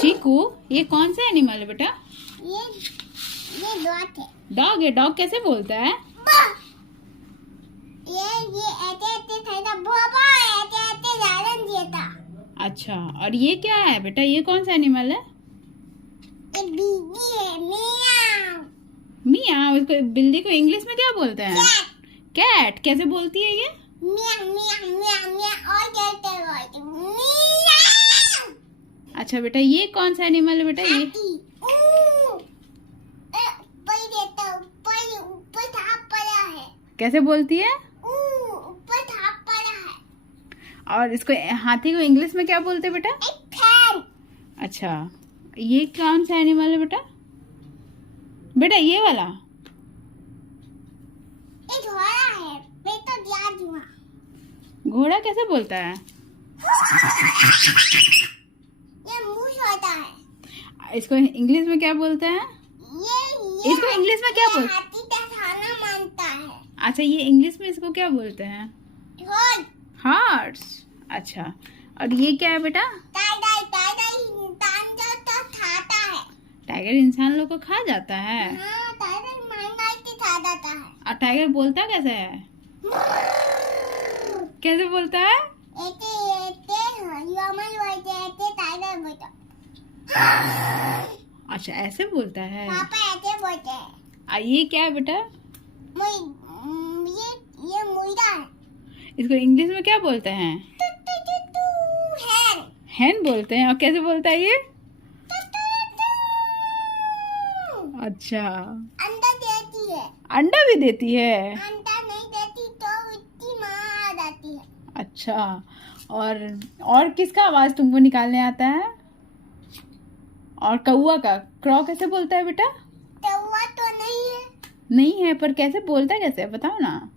चीकू, ये कौन सा एनिमल है बेटा? ये डॉग है। डॉग है। डॉग कैसे बोलता है? ये ऐसे ऐसे था बाबा, ऐसे ऐसे जालन दिया था। अच्छा, और ये क्या है बेटा? ये कौन सा एनिमल है? ये बिल्ली है, मियाओ। मियाँ। उसको बिल्ली को इंग्लिश में क्या बोलते हैं? कैट। कैट। कैसे बोलती है ये? मियाओ मियाओ मियाओ मियाओ और कहते हैं मियाओ। अच्छा बेटा, ये कौन सा एनिमल है बेटा? ये ऊपर देता, ऊपर ऊपर थाप पड़ा है। कैसे बोलती है? ऊपर थाप पड़ा है। और इसको, हाथी को इंग्लिश में क्या बोलते हैं बेटा? एक फैन। अच्छा, ये कौन सा एनिमल है बेटा? बेटा ये वाला। एक घोड़ा है, मैं तो याद हुआ। घोड़ा कैसे बोलता है? ये मुंह होता है। इसको इंग्लिश में क्या बोलते हैं? ये इसको इंग्लिश में क्या बोलते हैं? हाथी का खाना मानता है। अच्छा, ये इंग्लिश में इसको क्या बोलते हैं? हॉर्स। हॉर्स। अच्छा, और ये क्या है बेटा? टाइगर, टाइगर इंसान जो तो खाता है। टाइगर इंसान लोग को खा जाता है। हाँ, टाइगर मार के खा जाता है। और टाइगर बोलता कैसे है? कैसे बोलता है? ऐसे ह्यूमन बोलते हैं, ऐसे टाइगर बोलता। अच्छा, ऐसे बोलता है। पापा ऐसे बोलते हैं। ये क्या है बेटा? ये मुर्गा है। इसको इंग्लिश में क्या बोलते हैं? हैन। हैन बोलते हैं। और कैसे बोलता है ये? अच्छा, अंडा देती है। अंडा भी देती है। अंडा नहीं देती तो उसकी माँ आ जाती है। अच्छा, और किसका आवाज तुमको निकालने आता है? और कौवा का क्रॉ कैसे बोलता है बेटा? कौवा तो नहीं है। नहीं है, पर कैसे बोलता है? कैसे बताओ ना।